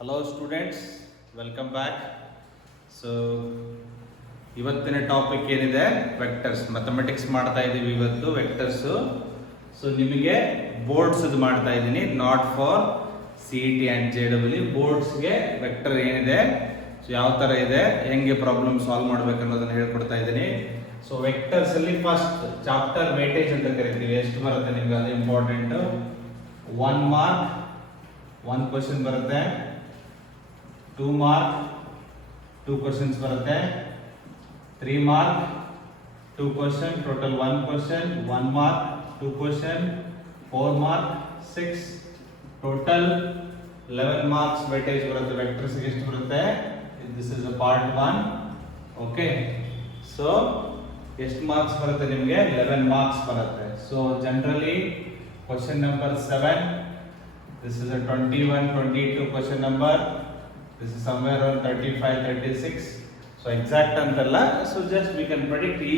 Hello students, welcome back. So ಇವತ್ತಿನ topic ಏನಿದೆ, vectors. Mathematics ಮಾಡ್ತಾ ಇದ್ದೀವಿ ಇವತ್ತು, ವೆಕ್ಟರ್ಸು. ಸೊ ನಿಮಗೆ ಬೋರ್ಡ್ಸ್ ಮಾಡ್ತಾ ಇದ್ದೀನಿ, not for CET and JEE. ಬೋರ್ಡ್ಸ್ಗೆ ವೆಕ್ಟರ್ ಏನಿದೆ, ಸೊ ಯಾವ ಥರ ಇದೆ, ಹೆಂಗೆ ಪ್ರಾಬ್ಲಮ್ ಸಾಲ್ವ್ ಮಾಡ್ಬೇಕು ಅನ್ನೋದನ್ನು ಹೇಳ್ಕೊಡ್ತಾ ಇದ್ದೀನಿ. ಸೊ ವೆಕ್ಟರ್ಸ್ ಅಲ್ಲಿ ಫಸ್ಟ್ ಚಾಪ್ಟರ್ ವೇಟೇಜ್ ಅಂತ ಕರಿತೀವಿ. ಎಷ್ಟು ಬರುತ್ತೆ ನಿಮ್ಗೆ, ಅದು ಇಂಪಾರ್ಟೆಂಟ್. 1 ಮಾರ್ಕ್ 1 ಕ್ವಶನ್ ಬರುತ್ತೆ, 2 ಮಾರ್ಕ್ 2 ಕ್ವಶನ್ಸ್ ಬರುತ್ತೆ, 3 mark 2 question, total 1 question, 1 mark 2 question, 4 mark 6, total 11 marks weightage ಬರುತ್ತೆ. ವೆಕ್ಟರ್ಸ್ ಎಷ್ಟು ಬರುತ್ತೆ, this is a part 1. Okay, so ಎಷ್ಟು ಮಾರ್ಕ್ಸ್ ಬರುತ್ತೆ ನಿಮಗೆ, 11 ಮಾರ್ಕ್ಸ್ ಬರುತ್ತೆ. So generally question number 7, this is a 21 22 question number, this is somewhere around 35 36. so exact ಅಂತಲ್ಲ, so just we can predict ಈ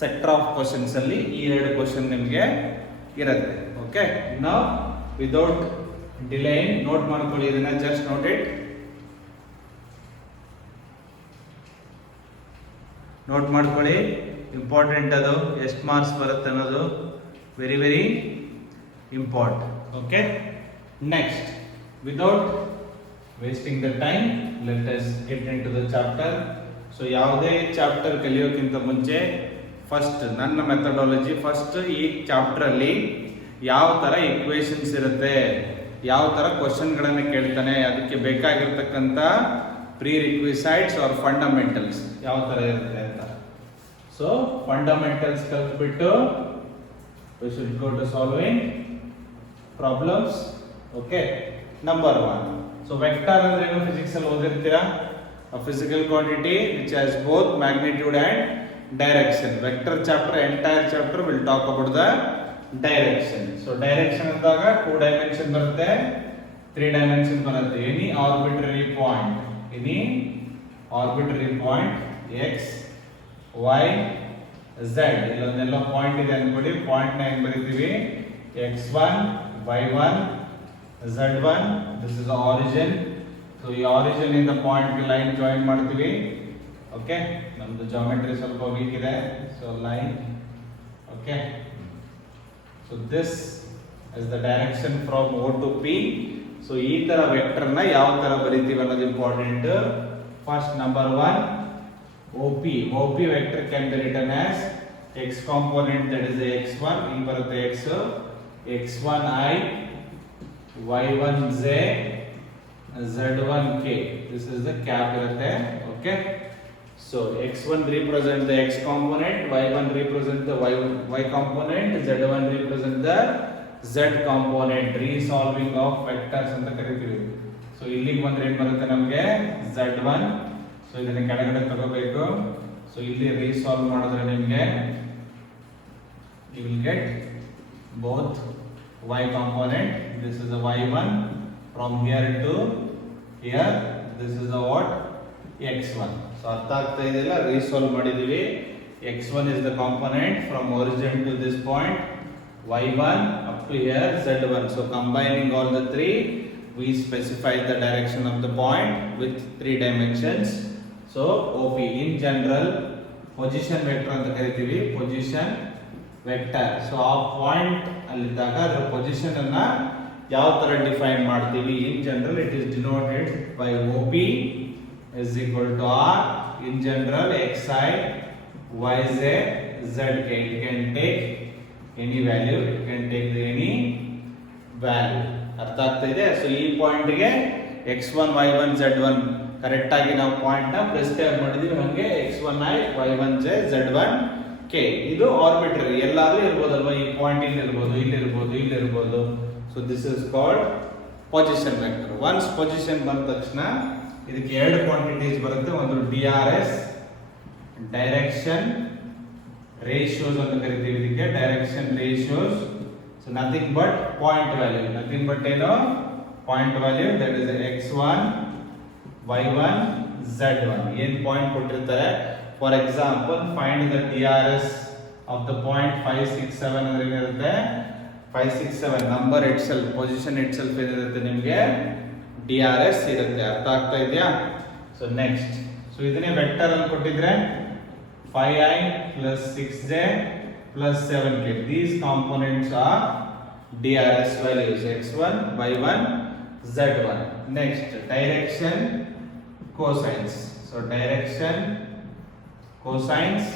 sector of questions ಅಲ್ಲಿ ಈ ಎರಡು question ನಿಮಗೆ ಇರುತ್ತೆ. Okay, now without delaying note ಮಾಡ್ಕೊಳ್ಳಿ, ಇದನ್ನ ಜಸ್ಟ್ ನೋಟ್ ಇಟ್, ನೋಟ್ ಮಾಡ್ಕೊಳ್ಳಿ, ಇಂಪಾರ್ಟೆಂಟ್. ಅದು ಎಷ್ಟು ಮಾರ್ಕ್ಸ್ ಬರುತ್ತೆ ಅನ್ನೋದು very very important. Okay, next, without wasting the time, let us get into the chapter. so ಯಾವುದೇ ಚಾಪ್ಟರ್ ಕಲಿಯೋಕ್ಕಿಂತ ಮುಂಚೆ ಫಸ್ಟ್ ನನ್ನ ಮೆಥಡಾಲಜಿ, ಫಸ್ಟ್ ಈ ಚಾಪ್ಟರ್ ಅಲ್ಲಿ ಯಾವ ತರ ಇಕ್ವೇಶನ್ಸ್ ಇರುತ್ತೆ, ಯಾವ ತರ ಕ್ವಶನ್ಗಳನ್ನು ಕೇಳ್ತಾನೆ, ಅದಕ್ಕೆ ಬೇಕಾಗಿರ್ತಕ್ಕಂಥ ಪ್ರೀ ರಿಕ್ವಿಸೈಟ್ಸ್ ಆರ್ ಫಂಡಮೆಂಟಲ್ಸ್ ಯಾವ ತರ ಇರುತ್ತೆ ಅಂತ. ಸೊ ಫಂಡಮೆಂಟಲ್ಸ್ ಕಲ್ತ್ಬಿಟ್ಟು we should go to solving problems. Okay, number 1. So vector ಅಂದ್ರೆ ಏನು, ಫಿಸಿಕ್ಸ್ ಅಲ್ಲಿ ಓದಿರ್ತೀರಾ. a physical quantity which has both magnitude and direction. vector chapter, entire chapter will talk about the direction. so direction ಅಂದಾಗ 2 dimension ಬರುತ್ತೆ, 3 dimension ಬರುತ್ತೆ. any arbitrary point x y z, ಇಲ್ಲೊಂದೆಲ್ಲ point ಇದೆ ಅನ್ಕೊಳ್ಳಿ. Point ನ ಹೆಂಗ್ ಬರೀತೀವಿ, x1 y1 z1, this is the origin. so ಈ origin ಇಂದ ಪಾಯಿಂಟ್ ಗೆ ಲೈನ್ ಜಾಯಿನ್ ಮಾಡ್ತೀವಿ. ಓಕೆ, ನಮ್ದು ಜಾಮೆಟ್ರಿ ಸ್ವಲ್ಪ ವೀಕ್ ಇದೆ, so line. Okay, so this is the direction from O to P. so ಈ ತರ ವೆಕ್ಟರ್ ನ ಯಾವ ತರ ಬರೀತೀವಿ ಅನ್ನೋದು important. First number 1, OP vector can be written as x component, that is the x1, ಇಲ್ಲಿ ಬರುತ್ತೆ x, x1i, y1j, z1k, this is the cap ಇರುತ್ತೆ. Okay, so x1 represent the x component, y1 represent the y component, z1 represent the z component. resolving of vectors ಅಂತ ಕರೀತೀವಿ. so ಇಲ್ಲಿಗೆ ಬಂದ್ರೆ ಏನು ಬರುತ್ತೆ ನಮಗೆ, z1. so ಇದನ್ನ ಕೆಳಗಡೆ ತಗೋಬೇಕು. so ಇಲ್ಲಿ ರೀಸಾಲ್ವ್ ಮಾಡಿದ್ರೆ ನಿಮಗೆ you will get both y component, this is the y1 from here to here, this is the what, x1. so ಅರ್ಥ ಆಗ್ತಾ ಇದೆಯಲ್ಲ, ರೀಸಾಲ್ವ್ ಮಾಡಿದೀವಿ. x1 is the component from origin to this point, y1 up to here, z1. so combining all the three, we specify the direction of the point with 3 dimensions. so OP in general position vector ಅಂತ ಕರಿತೀವಿ, position vector. so ಆ point ಅಲ್ಲಿದ್ದಾಗ ಅದರ position ಅನ್ನ ಯಾವ ತರ define ಮಾಡ್ತೀವಿ. in general it is denoted by OP is equal to R. in general xi, yj, zk, it can take any value, it can take any value. ಅರ್ಥ ಆಗ್ತಾ ಇದೆ. So ಈ ಪಾಯಿಂಟ್ ಗೆ x1 y1 z1 ಕರೆಕ್ಟ್ ಆಗಿ ನಾವು point ನ prescribe ಮಾಡಿದೀವಿ. ಹಂಗೆ x1i, y1j, z1k, ಇದು ಆರ್ಬಿಟ್ರರಿ, ಎಲ್ಲಾದ್ರೂ ಇರ್ಬೋದಲ್ವಾ. ಈ ಪಾಯಿಂಟ್ ಇಲ್ಲಿ ಇರ್ಬೋದು, ಇಲ್ಲಿ ಇರ್ಬೋದು, ಇಲ್ಲಿ ಇರ್ಬೋದು. So this is called position vector. Once position ಬಂದ ತಕ್ಷಣ ಇದಕ್ಕೆ ಎರಡು ಕ್ವಾಂಟಿಟೀಸ್ ಬರುತ್ತೆ. ಒಂದು DRS, ಡೈರೆಕ್ಷನ್ ರೇಷಿಯೋಸ್ ಅಂತ ಕರಿತೀವಿ ಇದಕ್ಕೆ, direction ratios. So nothing but point value, nothing but ಏನು, point value, that is x1 y1 z1. ಏನ್ ಪಾಯಿಂಟ್ ಕೊಟ್ಟಿರ್ತಾರೆ, for example find the DRS of the point 5 6 7 ಅಂದ್ರೆ ಏನಿರುತ್ತೆ, 5 6 7 number itself, position itself ಏನಿರುತ್ತೆ ನಿಮಗೆ DRS ಇರುತ್ತೆ. ಅರ್ಥ ಆಗ್ತಾ ಇದೆಯಾ? ಸೊ ನೆಕ್ಸ್ಟ್, ಸೊ ಇದನ್ನೇ ವೆಕ್ಟರ್ ಅಲ್ಲಿ ಕೊಟ್ಟಿದ್ರೆ 5i plus 6j plus 7k. These components are DRS values x1, y1, z1. Next, direction cosines. So direction cosines.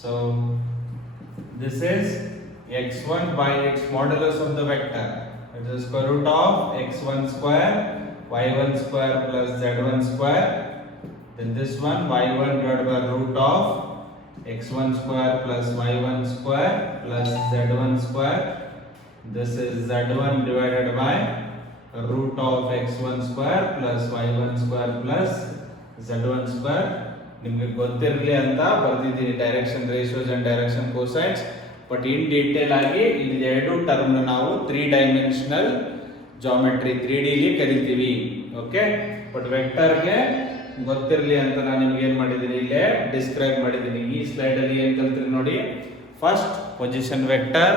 So this is x1 by its modulus of the vector. It is square root of x1 square y1 square plus z1 square. Then this one y1 divided by root of x1 square plus y1 square plus z1 square. This is z1 divided by root of x1 square plus y1 square plus z1 square. ನಿಮಗೆ ಗೊತ್ತಿರಲಿ ಅಂತ ಬರ್ತಿದ್ದೀನಿ direction ratios and direction cosines. But in detail ಆಗಿ ಇಲ್ಲಿ ಎರಡು term ನಾವು 3 dimensional geometry 3D ಲಿ ಕರಿತೀವಿ. ಓಕೆ, ಬಟ್ ವೆಕ್ಟರ್ಗೆ ಗೊತ್ತಿರಲಿ ಅಂತ ನಾನು ನಿಮ್ಗೆ ಏನ್ ಮಾಡಿದ್ದೀನಿ, ಇಲ್ಲೇ ಡಿಸ್ಕ್ರೈಬ್ ಮಾಡಿದ್ದೀನಿ. ಈ ಸ್ಲೈಡ್ ಅಲ್ಲಿ ಏನ್ ಕಲ್ತ್ರಿ ನೋಡಿ. First position vector.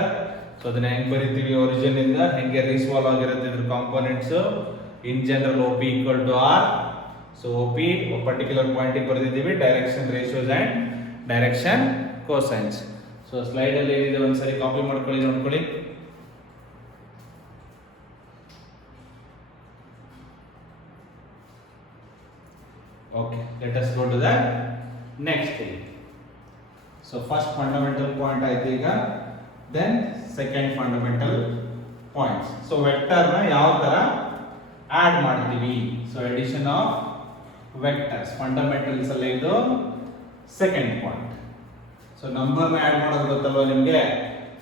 ಸೊ ಅದನ್ನ ಹೆಂಗ್ ಬರಿತೀವಿ, ಒರಿಜಿನ್ ಇಂದ ಹೆಂಗೆ ರೀಸಾಲ್ವ್ ಆಗಿರುತ್ತೆ ಇದ್ರ components. In general OP equal to R. So OP particular point ಬರೆದಿದ್ದೀವಿ, direction ratios and direction cosines. So slide ಅಲ್ಲಿ ಏನಿದೆ ಒಂದ್ಸರಿ ಕಾಪಿ ಮಾಡ್ಕೊಳ್ಳಿ, ನೋಡ್ಕೊಳ್ಳಿ. Okay, let us go to the next thing. So first fundamental point I think, then second fundamental points. So vector na yav tara add ಮಾಡ್ತೀವಿ. So addition of vectors fundamentals ಅಲ್ಲಿ ಇದು second point. So number na add ಮಾಡೋದು ಗೊತ್ತಲ್ವಾ ನಿಮಗೆ.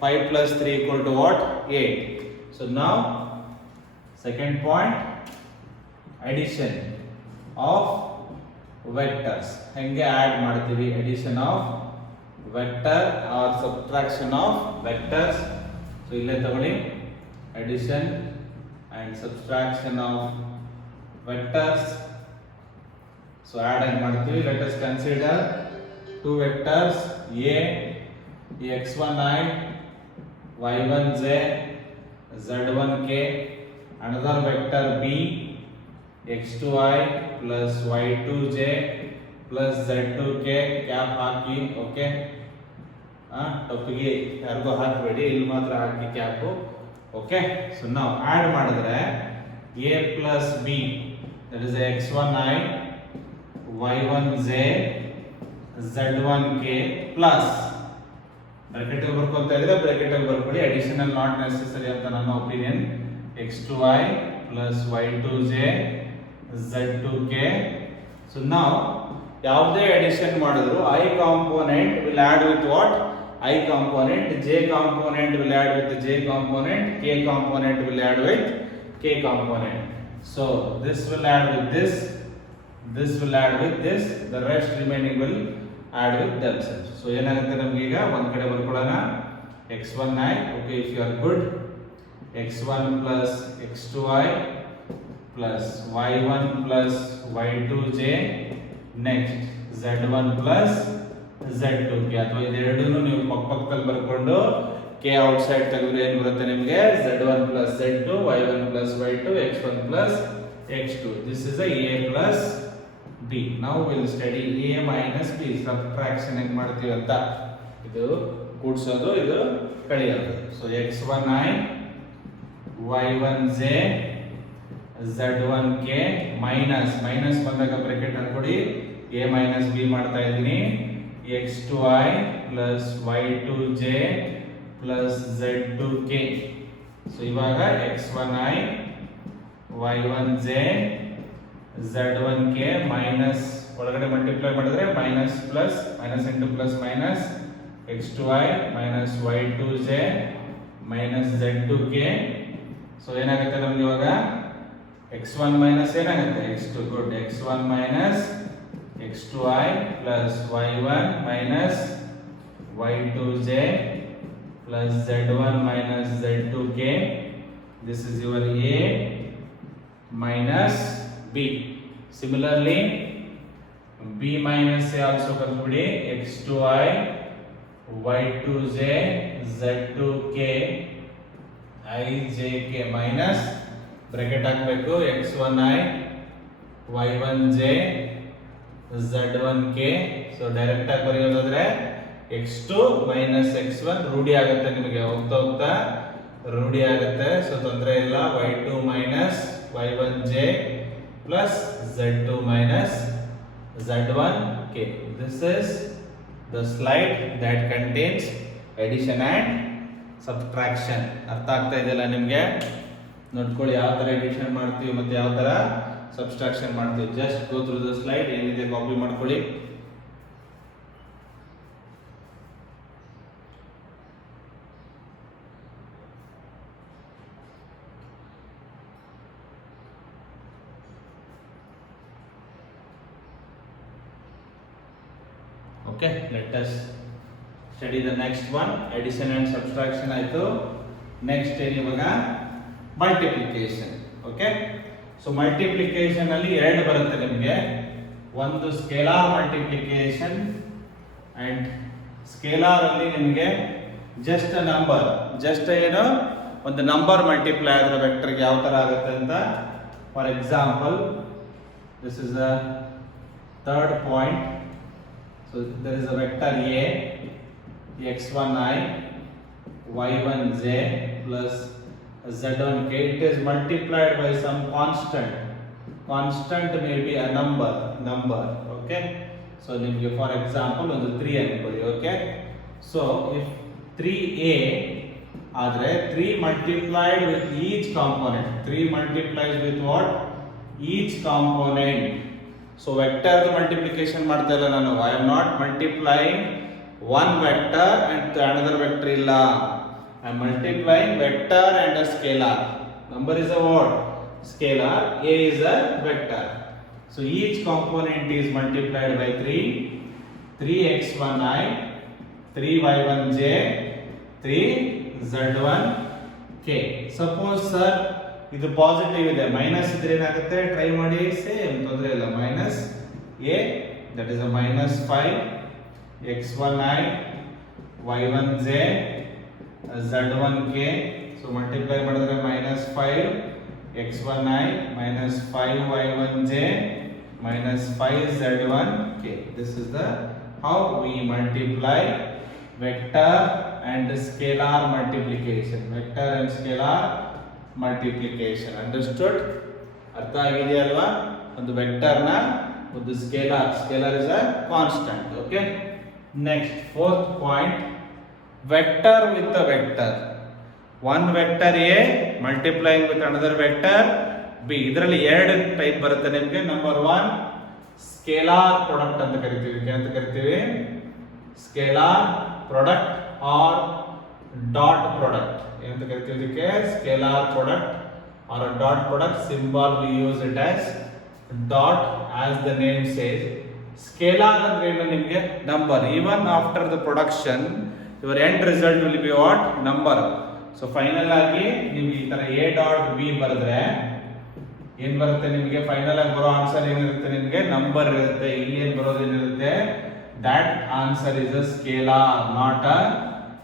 5 plus 3 equal to what? 8. So now second point, addition of vectors. ಹೆಂಗೆ add ಮಾಡ್ತೀವಿ, addition of vector or subtraction of vectors. So ಇಲ್ಲೇ ತಗೊಳ್ಳಿ, addition and subtraction of vectors. So add ಹೆಂಗ್ ಮಾಡ್ತೀವಿ, let us consider 2 vectors A, x1i, y1j, z1k, another vector B, x2i plus y2j plus z2k. Cap ಹಾಕಿ, okay. ಟೊಪ್ಪಿಗೆ ಯಾರಿಗೂ ಹಾಕಬೇಡಿ, ಇಲ್ಲಿ ಮಾತ್ರ ಹಾಕಿ ಕ್ಯಾಪು. ಓಕೆ, ಸೊ ನಾವು ಆಡ್ ಮಾಡಿದ್ರೆ a plus b, that is x1i, y1j, z1k plus bracket ಅಲ್ಲಿ ಬರ್ಕೊಂತ ಇದ್ರೆ ಬ್ರಾಕೆಟ್ ಅಲ್ಲಿ ಬರ್ಕೊಳ್ಳಿ. ಅಡಿಷನಲ್ ನಾಟ್ ನೆಸೆಸರಿ ಅಂತ ನನ್ನ opinion. x2i plus y2j z2k. So now ಯಾವುದೇ addition ಮಾಡಿದ್ರು I component will add with what? I component. J component will add with the J component. K component will add with K component. So this will add with this. This will add with this. The rest remaining will add with themselves. So ಏನಾಗುತ್ತೆ ನಮಗೆ ಈಗ ಒಂದ್ ಕಡೆ ಬರ್ಕೊಳ್ಳೋಣ. x1i, okay, if you are good, x1 plus x2i plus y1 plus y2j, next z1 plus z2k. ಅಥವಾ ಇದೆರಡನ್ನು ನೀವು ಪಕ್ಕದಲ್ಲಿ ಬರ್ಕೊಂಡು k outside ತೆಗೆದ್ರೆ ಏನು ಬರುತ್ತೆ ನಿಮಗೆ, z1 plus z2, y1 plus y2, x1 plus x2. This is a plus b. Now we'll study a minus b. Subtraction ಹೆಂಗ್ ಮಾಡ್ತೀವಿ ಅಂತ. ಇದು ಕೂಡಿಸೋದು, ಇದು ಕಳೆಯೋದು. So x1i, y1j, z1k minus ಬಂದಾಗ ಬ್ರಾಕೆಟ್ ಹಾಕೊಡಿ, a minus b ಮಾಡ್ತಾ ಇದ್ದೀನಿ, x2i plus y2j plus z2k. So ಇವಾಗ x1i, y1j, z1k minus ಒಳಗಡೆ ಮಲ್ಟಿಪ್ಲೈ ಮಾಡಿದ್ರೆ minus plus, minus into plus minus, x2i minus y2j minus z2k. So ಏನಾಗುತ್ತೆ ನಮ್ಗೆ ಇವಾಗ x1 minus ಏನಾಗುತ್ತೆ x2. Good. x1 minus x2i plus y1 minus y2j plus z1 minus z2k. This is your a minus b. Similarly b minus a also ಕಂಡುಹಿಡಿ, x2i, y2j, z2k, ijk minus bracket ಹಾಕಬೇಕು x1i y1j z1k. So direct ಆಗಿ ಬರೆಯೋದಾದ್ರೆ x2 minus x1 ರೂಢಿ ಆಗುತ್ತೆ ನಿಮಗೆ, ಹೋಗ್ತಾ ಹೋಗ್ತಾ ರೂಢಿ ಆಗುತ್ತೆ. So ತೊಂದರೆ ಇಲ್ಲ. y2 minus y1j plus z2 minus z1k. This is the slide that contains addition and subtraction. ಅರ್ಥ ಆಗ್ತಾ ಇದೆಯಲ್ಲ ನಿಮಗೆ? ನೋಡ್ಕೊಳ್ಳಿ ಯಾವ ತರ ಎಡಿಷನ್ ಮಾಡ್ತೀವಿ ಮತ್ತೆ ಯಾವ ತರ ಸಬ್ಟ್ರಾಕ್ಷನ್ ಮಾಡ್ತೀವಿ. Just go through the slide, ಏನಿದೆ ಕಾಪಿ ಮಾಡ್ಕೊಳ್ಳಿ. Okay, let us study the next one. Addition and subtraction ಆಯ್ತು. ನೆಕ್ಸ್ಟ್ ಏನು ಇವಾಗ? ಮಲ್ಟಿಪ್ಲಿಕೇಶನ್. ಓಕೆ, ಸೊ ಮಲ್ಟಿಪ್ಲಿಕೇಶನ್ ಅಲ್ಲಿ ಎರಡು ಬರುತ್ತೆ ನಿಮಗೆ. ಒಂದು ಸ್ಕೇಲಾರ್ ಮಲ್ಟಿಪ್ಲಿಕೇಶನ್ ಅಂಡ್ ಸ್ಕೇಲಾರ್ ಅಲ್ಲಿ ನಿಮಗೆ ಜಸ್ಟ್ ನಂಬರ್, ಜಸ್ಟ್ ಏನು ಒಂದು ನಂಬರ್ ಮಲ್ಟಿಪ್ಲೈ ಆದ್ರೆ ವೆಕ್ಟರ್ಗೆ ಯಾವ ತರ ಆಗುತ್ತೆ ಅಂತ. For example, this is the third point. So there is a vector A, x1i, y1j plus z1k. It is multiplied by some constant. Constant may be a number. Okay. So for example, on the 3 anybody. Okay. So if 3a adre 3 multiplied with each component. 3 multiplies with what? Each component. So vector multiplication ಮಾಡ್ತಾ ಇಲ್ಲ ನಾನು. I am not multiplying one vector and another vector illa. I am multiplying vector and a scalar. Number is a what? Scalar. A is a vector. So each component is multiplied by 3. 3x1i, 3y1j, 3z1k. Suppose sir ಇದು positive ಇದೆ, minus ಇದ್ರೆ ಏನಾಗುತ್ತೆ? Try ಮಾಡಿ, same ತೊಂದರೆ ಇಲ್ಲ. Minus A, that is a minus 5 x1i y1j z1k. So multiply ಮಾಡಿದ್ರೆ minus 5 x1i minus 5 y1j minus 5 z1k. This is the how we multiply vector and scalar multiplication. Vector and scalar multiplication. Understood? ಅರ್ಥ ಆಗಿದೆಯಾ ಅಲ್ವಾ? ಒಂದು vector ನ ಒಂದು scalar. Scalar is a constant. Okay, next fourth point, vector with a vector. One vector A multiplying with another vector B. ಇದರಲ್ಲಿ ಎರಡು type ಬರುತ್ತೆ ನಿಮಗೆ. ನಂಬರ್ 1 ಸ್ಕೇಲಾರ್ ಪ್ರಾಡಕ್ಟ್ ಅಂತ ಕರಿತೀವಿ. ಅಂತ ಕರಿತೀವಿ scalar product or dot product. ಏನಂತ ಕರಿತೀವಿ ಇದಕ್ಕೆ? Scalar product or a dot product. Symbol we use it as dot, as the name says. Scalar ಅಂದ್ರೆ ಏನು? ನಿಮಗೆ number. Even after the production your end result will be what? Number. So final ಆಗಿ ನೀವು ಈ ತರ A dot B ಬರೆದ್ರೆ ಏನ್ ಬರುತ್ತೆ ನಿಮಗೆ? ಫೈನಲ್ ಆಗಿ ಬರೋ ಆನ್ಸರ್ ಏನಿರುತ್ತೆ ನಿಮಗೆ? ನಂಬರ್ ಇರುತ್ತೆ. ಇಲ್ಲಿ ಏನ್ ಬರೋದೇನಿರುತ್ತೆ? That answer is a scalar, not a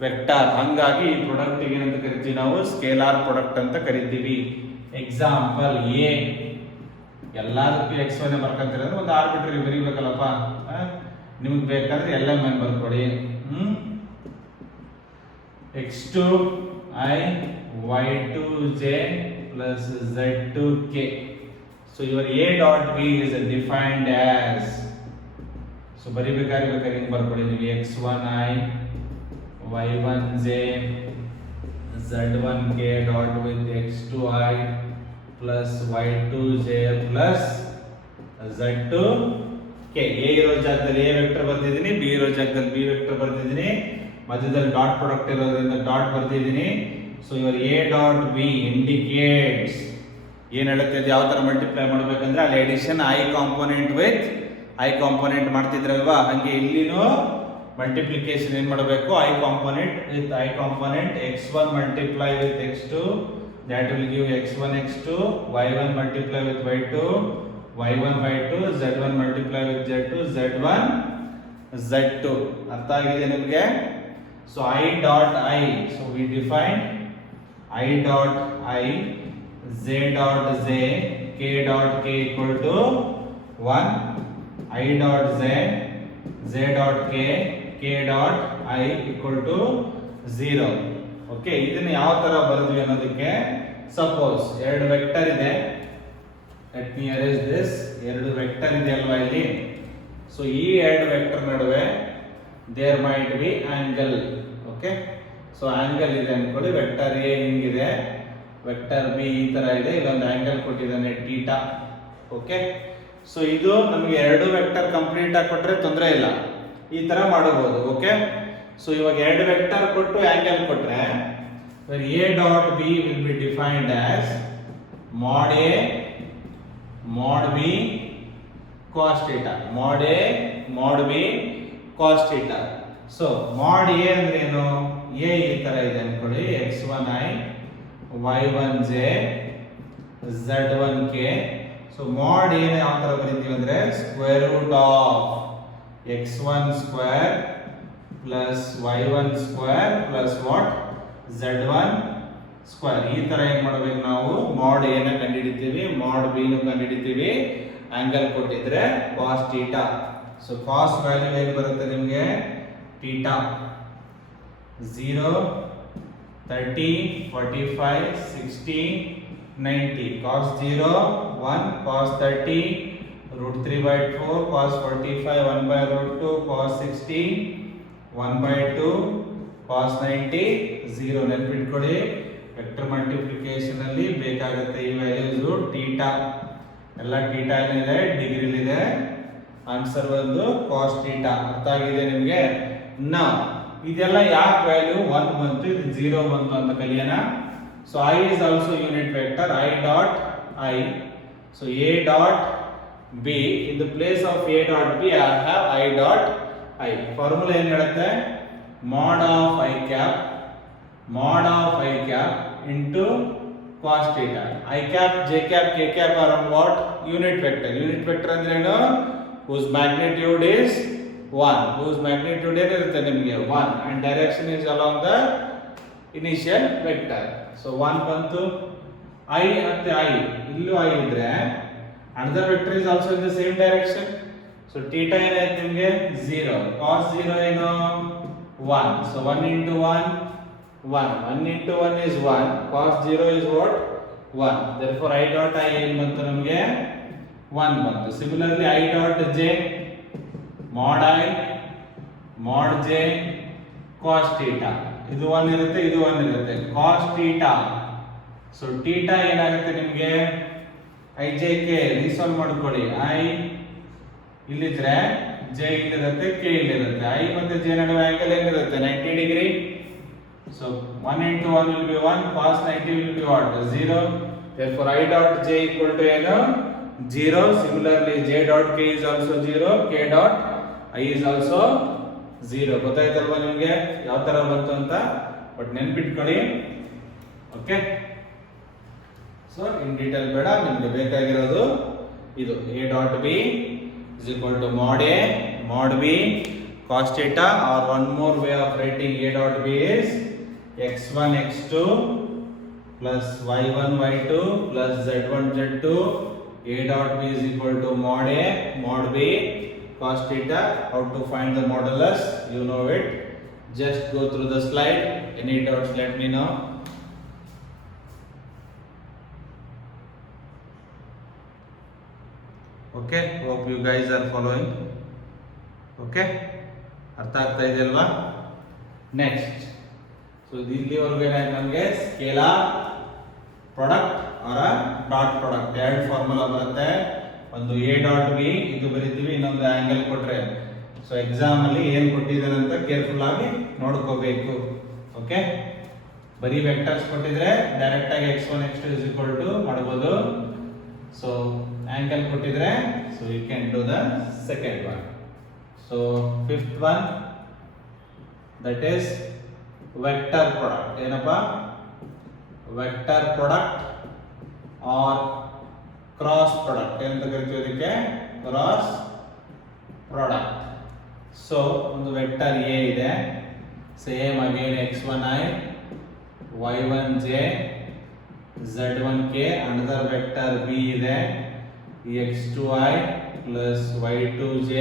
vector. ಹಂಗಾಗಿ ಈ ಪ್ರಾಡಕ್ಟ್ ಏನಂತ ಕರಿತೀವಿ ನಾವು? ಸ್ಕೇಲಾರ್ ಪ್ರಾಡಕ್ಟ್ ಅಂತ ಕರಿತೀವಿ. ಎಕ್ಸಾಂಪಲ್ ಎ, ಎಲ್ಲದಕ್ಕೂ x1 ಬರ್ಕಂತೀರ ಅಂದ್ರೆ ಒಂದು ಆರ್ಬಿಟ್ರರಿ ಬರೀಬೇಕಲ್ಲಪ್ಪ. ನಿಮ್ಗೆ ಬೇಕಾದ್ರೆ LMN ಬರ್ಕೊಡಿ. x2i y2j plus z2k. So your a dot b is defined as, so ಬರಿಬೇಕಾದ್ರೆ ಹಿಂಗೆ ಬರ್ಕೊಡಿ ನೀವು. x1i y1j z1k dot with x2i plus y2j plus z2k. a ಇರೋ ಜಾಗದಲ್ಲಿ a ವೆಕ್ಟರ್ ಬರ್ತಿದ್ದೀನಿ, b ಇರೋ ಜಾಗದಲ್ಲಿ b ವೆಕ್ಟರ್ ಬರ್ತಿದ್ದೀನಿ, ಮಧ್ಯದಲ್ಲಿ ಡಾಟ್ ಪ್ರಾಡಕ್ಟ್ ಇರೋದ್ರಿಂದ dot ಬರ್ತಿದ್ದೀನಿ. So your a dot b indicates ಏನು ಹೇಳುತ್ತೆ? ಯಾವ ತರ ಮಲ್ಟಿಪ್ಲೈ ಮಾಡಬೇಕಂದ್ರೆ ಅಲ್ಲಿ addition i component with i component ಮಾಡ್ತಿದ್ರಲ್ವಾ, ಹಂಗೆ ಇಲ್ಲಿನೂ ಮಲ್ಟಿಪ್ಲಿಕೇಶನ್ ಏನ್ ಮಾಡಬೇಕು? i component with i component. x1 multiply with x2, that will give x1 x2, y1 multiply with y2, y1 y2, z1 multiply with z2, z1 z2. ಅರ್ಥ ಆಗಿದೆ ನಿಮಗೆ? So i dot i, so we define i dot i z dot z k dot k equal to 1, I dot z z dot k dot I equal to 0. Okay, ಇದನ್ನ ಯಾವ ತರ ಬರೆದ್ವಿ ಅನ್ನೋದಕ್ಕೆ, suppose ಎರಡು vector ಇದೆ, let me arrange this. ಎರಡು vector ಇದೆ ಅಲ್ವಾ ಇಲ್ಲಿ. ಸೊ ಈ ಎರಡು ವೆಕ್ಟರ್ ನಡುವೆ there might be angle. Okay, so angle ಇದೆ ಅನ್ಕೊಳ್ಳಿ. ವೆಕ್ಟರ್ ಎ ಹಿಂಗಿದೆ, ವೆಕ್ಟರ್ ಬಿ ಈ ತರ ಇದೆ, ಇಲ್ಲೊಂದು ಆಂಗಲ್ ಕೊಟ್ಟಿದ್ದಾನೆ ಥೀಟಾ. ಓಕೆ, ಸೊ ಇದು ನಮಗೆ ಎರಡು ವೆಕ್ಟರ್ ಕಂಪ್ಲೀಟ್ ಆಗಿ ಕೊಟ್ರೆ ತೊಂದರೆ ಇಲ್ಲ, ಈ ತರ ಮಾಡಬಹುದು. ಓಕೆ, ಸೊ ಇವಾಗ ಎರಡು ವೆಕ್ಟರ್ ಕೊಟ್ಟು ಆಂಗಲ್ ಕೊಟ್ರೆ a dot b will be defined as mod a mod b cos theta, mod a mod b cos theta. So mod a ಅಂದ್ರೆ ಏನು, a ಈ ತರ ಇದೆ ಅನ್ಕೊಳ್ಳಿ, x1i y1j z1k. So mod a ನ ಯಾವ ತರ ಬರೀತೀವಿ ಅಂದ್ರೆ square root of x1 square plus y1 square plus what z1 square. ಈ ತರ ಏನ್ ಮಾಡಬೇಕು ನಾವು, mod a ನ ಕಂಡುಹಿಡಿತೀವಿ, mod b ನ ಕಂಡುಹಿಡಿತೀವಿ, ಆಂಗಲ್ ಕೊಟ್ಟಿದ್ರೆ cos theta. So cos value ಏನು ಬರುತ್ತೆ ನಿಮಗೆ, theta 0 30 45 60 90. cos 0 1, cos 30 root 3 by 4, cos 45 1 by root 2, cos 60 1 by 2, cos 90 0. ನೆನಪಿಟ್ಕೊಳ್ಳಿ, vector multiplication ಅಲ್ಲಿ ಬೇಕಾಗುತ್ತೆ ಈ ವ್ಯಾಲ್ಯೂಸ್. ಥೀಟಾ ಎಲ್ಲ ಥೀಟಾ ಏನಿದೆ ಡಿಗ್ರಿಲಿದೆ, ಆನ್ಸರ್ ಬಂದು cos ಥೀಟಾ. ಅರ್ಥ ಆಗಿದೆ ನಿಮಗೆ? ನಾ ಇದೆಲ್ಲ ಯಾಕೆ ವ್ಯಾಲ್ಯೂ 1 ಬಂತು, ಇದು 0 ಬಂತು ಅಂತ ಕಲಿಯೋಣ. So I is also unit vector, I dot I. So A dot B, in the place of A dot B I have I dot I. Formula ಏನು ಹೇಳುತ್ತೆ, mod of I cap into cos theta. I cap, J cap, K cap are what? Unit vector. Unit vector ಅಂದ್ರೆ ಏನು, whose magnitude is 1. whose magnitude ಏನಿರುತ್ತೆ ನಿಮಗೆ 1 and direction is along the initial vector. So 1 ಬಂತು, I ಮತ್ತೆ I, ಇಲ್ಲೂ I ಇದ್ರೆ another vector is also in the same direction. So theta ಏನಾಯ್ತು ನಿಮಗೆ 0, cos 0 ಏನು 1. So 1 into 1 1, 1 into 1 is 1, cos 0 is what 1. Therefore I dot I ಏನು ಬಂತು ನಮಗೆ 1 ಬಂತು. Similarly I dot j mod I mod j cos theta, ಇದು 1 ಇರುತ್ತೆ, ಇದು 1 ಇರುತ್ತೆ, cos theta. ಸೊ theta ಏನಾಗುತ್ತೆ ನಿಮಗೆ, I j k ರೀಸಾಲ್ವ್ ಮಾಡ್ಕೊಳ್ಳಿ. I ಇಲ್ಲಿದ್ರೆ j ಇಲ್ಲಿರುತ್ತೆ, k ಇಲ್ಲಿರುತ್ತೆ, I ಮತ್ತೆ j ನಡುವೆ ಆಂಗಲ್ ಏನಿರುತ್ತೆ 90 degree. So 1 into 1 will be 1, cos 90 will be what 0. Therefore I dot j equal to ಏನು 0. Similarly j dot k is also 0, k dot I is also 0. ಗೊತ್ತಾಯ್ತಲ್ವಾ ನಿಮಗೆ ಯಾವ ತರ ಬಂತು ಅಂತ, but ನೆನ್ಪಿಟ್ಕೊಳ್ಳಿ. ಓಕೆ, ಸೊ ಇನ್ ಡೀಟೇಲ್ ಬೇಡ, ನಿಮಗೆ ಬೇಕಾಗಿರೋದು ಇದು A dot B is equal to mod A mod B cos theta, or one more way of writing A dot B is x1 x2 plus y1 y2 plus z1 z2. A dot B is equal to mod A mod B cos theta. How to find the modulus, you know it, just go through the slide. Any doubts, let me know. Okay, hope you guys are following. Okay, ಅರ್ಥ ಆಗ್ತಾ ಇದೆ ಅಲ್ವಾ? Next, so ಇಲ್ಲಿವರೆಗೂ ಏನಾಯ್ತು ನಮಗೆ, scalar product or dot product ಎರಡು formula ಬರುತ್ತೆ. ಒಂದು A dot B ಇದು ಬರೀತೀವಿ, ಇನ್ನೊಂದು ಆಂಗಲ್ ಕೊಟ್ರೆ. ಸೊ ಎಕ್ಸಾಮ್ ಅಲ್ಲಿ ಏನು ಕೊಟ್ಟಿದ್ದಾರೆ ಅಂತ ಕೇರ್ಫುಲ್ ಆಗಿ ನೋಡ್ಕೋಬೇಕು. ಓಕೆ, ಬರೀ ವೆಕ್ಟರ್ಸ್ ಕೊಟ್ಟಿದ್ರೆ ಡೈರೆಕ್ಟ್ ಆಗಿ x1 x2 is equal to ಮಾಡಬಹುದು. ಸೊ ಆಂಗಲ್ ಕೊಟ್ಟಿದ್ರೆ, so you can do the second one. So fifth one, that is vector product. ಏನಪ್ಪಾ, vector product or cross product ಅಂತ ಕರಿತೀವಿ ಅದಕ್ಕೆ, ಕ್ರಾಸ್ ಪ್ರಾಡಕ್ಟ್. ಸೊ ಒಂದು vector A ಇದೆ, same again x1i y1j z1k, another vector b ಇದೆ x2i plus y2j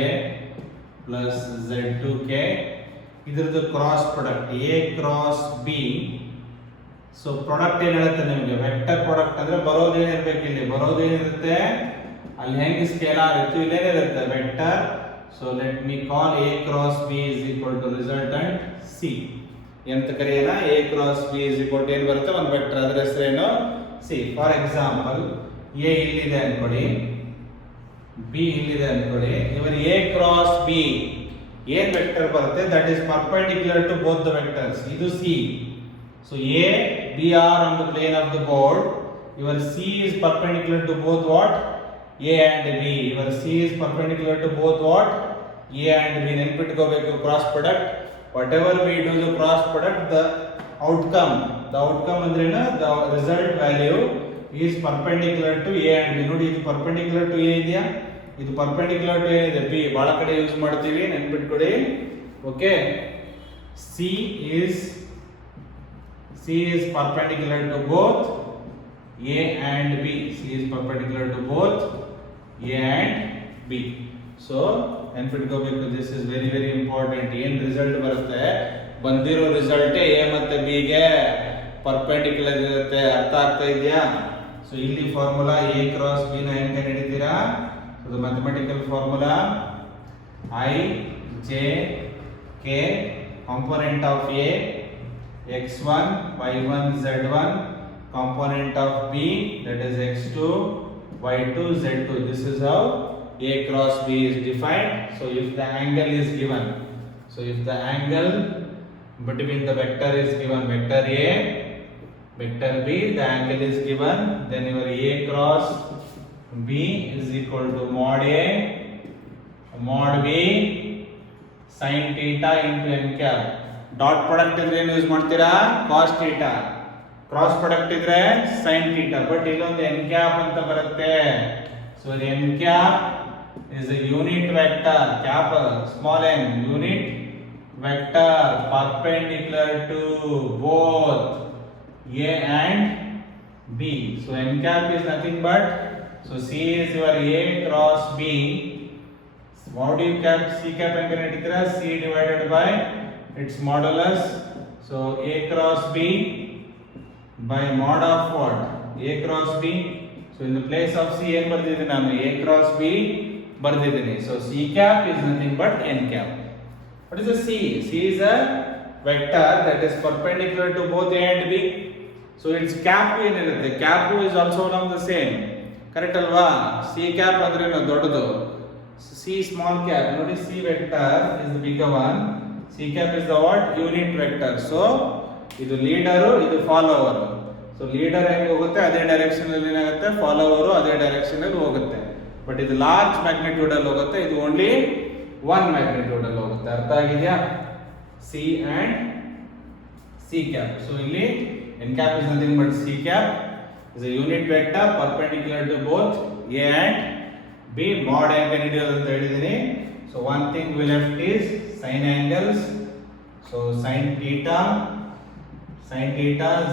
plus z2k. ಇದ್ರದ್ದು cross product a cross b. So product ಏನ್ ಹೇಳುತ್ತೆ ನಿಮಗೆ, ವೆಕ್ಟರ್ ಪ್ರಾಡಕ್ಟ್ ಅಂದ್ರೆ ಬರೋದೇನಿರ್ಬೇಕು, ಇಲ್ಲಿ ಬರೋದೇನಿರುತ್ತೆ ಅಲ್ಲಿ ಹೆಂಗೆ ಸ್ಕೇಲಾರ್ ಇತ್ತು ಇಲ್ಲೇನಿರುತ್ತೆ vector. So let me call a cross b is equal to resultant c ಎಂತ ಕರೆಯೋಣ. a cross b is equal to ಏನು ಬರುತ್ತೆ, ಒಂದು ವೆಕ್ಟರ್, ಅದರ ಹೆಸರೇನು c. ಫಾರ್ ಎಕ್ಸಾಂಪಲ್ a ಇಲ್ಲಿದೆ ಅನ್ಕೊಳ್ಳಿ, b ಇಲ್ಲಿದೆ ಅನ್ಕೊಳ್ಳಿ, ಇವನ್ a ಕ್ರಾಸ್ b ಏನ್ ವೆಕ್ಟರ್ ಬರುತ್ತೆ, that is perpendicular to both the vectors. ಇದು c. So A, B are on the plane of the board. Your C is perpendicular to both what? A and B. Your C is perpendicular to both what? A and B. ನೆನ್ಪಿಟ್ಕೋಬೇಕು cross product. Whatever we do the cross product, the outcome ಅಂದ್ರೇನು, the result value is perpendicular to A and B. ನೋಡಿ ಇದು perpendicular to A ಇದೆಯಾ, ಇದು perpendicular to ಏನಿದೆ B. ಬಹಳ ಕಡೆ use ಮಾಡ್ತೀವಿ, ನೆನ್ಪಿಟ್ಕೊಡಿ. Okay, C is perpendicular to both A and B. C is perpendicular to both A and B. So, ನೆನ್ಪಿಟ್ಕೋಬೇಕು, this is very very important. ಏನ್ ರಿಸಲ್ಟ್ ಬರುತ್ತೆ, ಬಂದಿರೋ ರಿಸಲ್ಟ್ A ಮತ್ತೆ B ಗೆ ಪರ್ಪೆಂಡಿಕ್ಯುಲರ್ ಇರುತ್ತೆ. ಅರ್ಥ ಆಗ್ತಾ ಇದೆಯಾ? ಸೊ ಇಲ್ಲಿ ಫಾರ್ಮುಲಾ A ಕ್ರಾಸ್ B ನ ಹೆಂಗೆ ಹಿಡಿತೀರಾ? So the mathematical formula I J K component of A x1 y1 z1 component of b, that is x2 y2 z2. This is how A cross B is defined. So if the angle is given, so if the angle between the vector is given, vector A, vector B, the angle is given, then your A cross B is equal to mod A mod B sin theta into n cap. Dot product ಇದ್ರೆ ಏನು use ಮಾಡ್ತೀರಾ, cos theta. Cross product ಇದ್ರೆ sine theta. But ಇಲ್ಲೊಂದು n cap ಅಂತ ಬರುತ್ತೆ. So n cap is a unit vector, cap small n, unit vector perpendicular to both A and B. So n cap is nothing but, so C is your A cross B. What do you cap, C cap ಹೆಂಗೆ ನಡೀತೀರಾ, C divided by its modulus. So A cross B by mod of what, A cross B. So in the place of C ಏನು ಬರ್ದಿದ್ದೀನಿ ನಾನು, A cross B ಬರ್ದಿದ್ದೀನಿ. So C cap is nothing but n cap. What is the C? C is a vector that is perpendicular to both A and B. So its cap ಏನಿರುತ್ತೆ, cap is also one of the same. Correct ಅಲ್ವಾ? C cap ಅಂದ್ರೆ ಏನು, ದೊಡ್ಡದು. C small cap, ನೋಡಿ C vector is the bigger one. C cap is the what, unit vector. So ಇದು leader, ಇದು follower. So leader ಹೆಂಗೆ ಹೋಗುತ್ತೆ ಅದೇ ಡೈರೆಕ್ಷನ್ ಅಲ್ಲಿ ಏನಾಗುತ್ತೆ, ಫಾಲೋವರು ಅದೇ ಡೈರೆಕ್ಷನ್ ಅಲ್ಲಿ ಹೋಗುತ್ತೆ. ಬಟ್ ಇದು ಲಾರ್ಜ್ ಮ್ಯಾಗ್ನಿಟ್ಯೂಡ್ ಅಲ್ಲಿ ಹೋಗುತ್ತೆ, ಇದು ಓನ್ಲಿ ಒನ್ ಮ್ಯಾಗ್ನಿಟ್ಯೂಡ್ ಅಲ್ಲಿ ಹೋಗುತ್ತೆ. ಅರ್ಥ ಆಗಿದೆಯಾ? C and C cap. So ಇಲ್ಲಿ n cap is nothing but C cap is a unit vector perpendicular to both A and B. mod ಹೆಂಗೆ ಹಿಡಿಯೋದು ಅಂತ ಹೇಳಿದೀನಿ. So one thing we left is sin angles. So sin theta